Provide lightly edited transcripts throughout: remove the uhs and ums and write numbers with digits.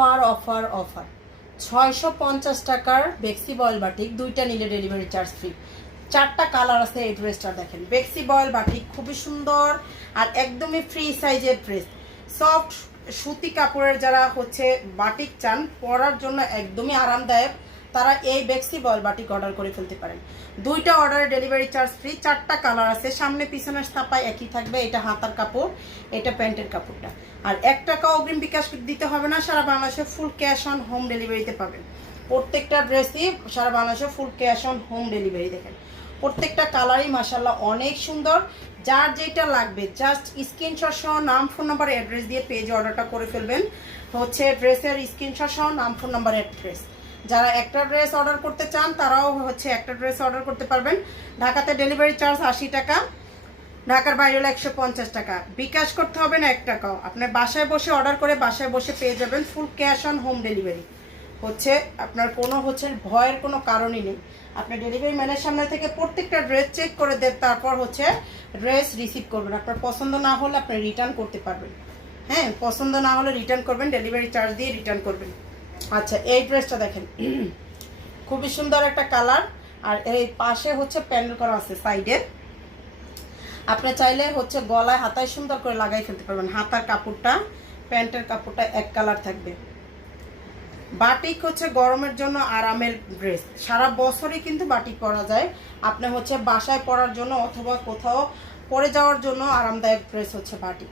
Offer offer offer 650 টাকার বেক্সি boil batik, দুইটা নিলে ডেলিভারি চার্জ ফ্রি। 4টা কালার আছে এই ড্রেসটা। দেখেন বেক্সি বয়েল বাটিক, খুবই সুন্দর আর একদমই ফ্রি সাইজের ড্রেস। সফট সুতি কাপড়ের যারা হচ্ছে বাটিক চান পরার জন্য একদমই আরামদায়ক, তারা এই বেক্সি বয়েল বাটিক অর্ডার করে ফেলতে পারেন। দুইটা অর্ডারে ডেলিভারি চার্জ ফ্রি। 4টা কালার আছে, সামনে পিছনের ছাপায় একই থাকবে। এটা হাতার কাপড়, এটা প্যান্টের কাপড়টা। আর 1 টাকা অগ্রিম বিকাশ দিতে হবে না, সারা বাংলাদেশে ফুল ক্যাশ অন হোম ডেলিভারিতে পাবেন। প্রত্যেকটা ড্রেসই সারা বাংলাদেশে full cash on home delivery. দেখেন প্রত্যেকটা কালারই মাশাআল্লাহ অনেক সুন্দর। যার যেটা লাগবে জাস্ট স্ক্রিনশট সহ নাম, ফোন নাম্বার, অ্যাড্রেস দিয়ে পেজে অর্ডারটা করে ফেলবেন। হচ্ছে ড্রেসের স্ক্রিনশট সহ নাম, ফোন নাম্বার, অ্যাড্রেস। যারা একটা ড্রেস অর্ডার করতে চান তারাও হচ্ছে একটা ড্রেস অর্ডার করতে পারবেন। ঢাকাতে ডেলিভারি চার্জ 80 টাকা, ঢাকার বাইরে হলো 150 টাকা। বিকাশ করতে হবে না 1 টাকাও। আপনার বাসায় বসে অর্ডার করে বাসায় বসে পেয়ে যাবেন full cash on home delivery. হচ্ছে আপনার কোনো হচ্ছে ভয়ের কোনো কারণই নেই। আপনি ডেলিভারি ম্যানের সামনে থেকে প্রত্যেকটা ড্রেস চেক করে দেন, তারপর হচ্ছে ড্রেস রিসিভ করবেন। আপনার পছন্দ না হলে আপনি রিটার্ন করতে পারবেন। হ্যাঁ, পছন্দ না হলে রিটার্ন করবেন, ডেলিভারি চার্জ দিয়ে রিটার্ন করবেন। আচ্ছা, এই ড্রেসটা দেখেন খুবই সুন্দর একটা কালার। আর এই পাশে হচ্ছে প্যানেল করা আছে সাইডে। আপনি চাইলে হচ্ছে গলায় হাতায় সুন্দর করে লাগাই ফেলতে পারবেন। হাতার কাপড়টা প্যান্টের কাপড়টা এক কালার থাকবে। বাটিক হচ্ছে গরমের জন্য আরামের ড্রেস, সারা বছরই কিন্তু বাটিক পরা যায়। আপনি হচ্ছে বাসায় পরার জন্য অথবা কোথাও পরে যাওয়ার জন্য আরামদায়ক ড্রেস হচ্ছে বাটিক।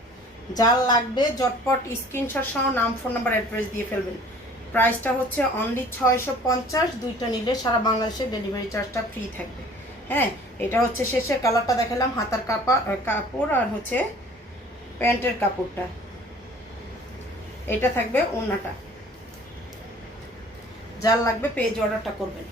যার লাগবে জটপট স্ক্রিনশট সহ নাম, ফোন নাম্বার, অ্যাড্রেস দিয়ে ফেলবেন। প্রাইসটা হচ্ছে অনলি 650। দুইটা নিলে সারা বাংলাদেশে ডেলিভারি চার্জটা ফ্রি থাকবে। হ্যাঁ, এটা হচ্ছে শেষের কালারটা দেখালাম, হাতার কাপড় আর হচ্ছে প্যান্টের কাপড়টা। এটা থাকবে ওড়নাটা। যার লাগবে পেজ অর্ডারটা করবেন।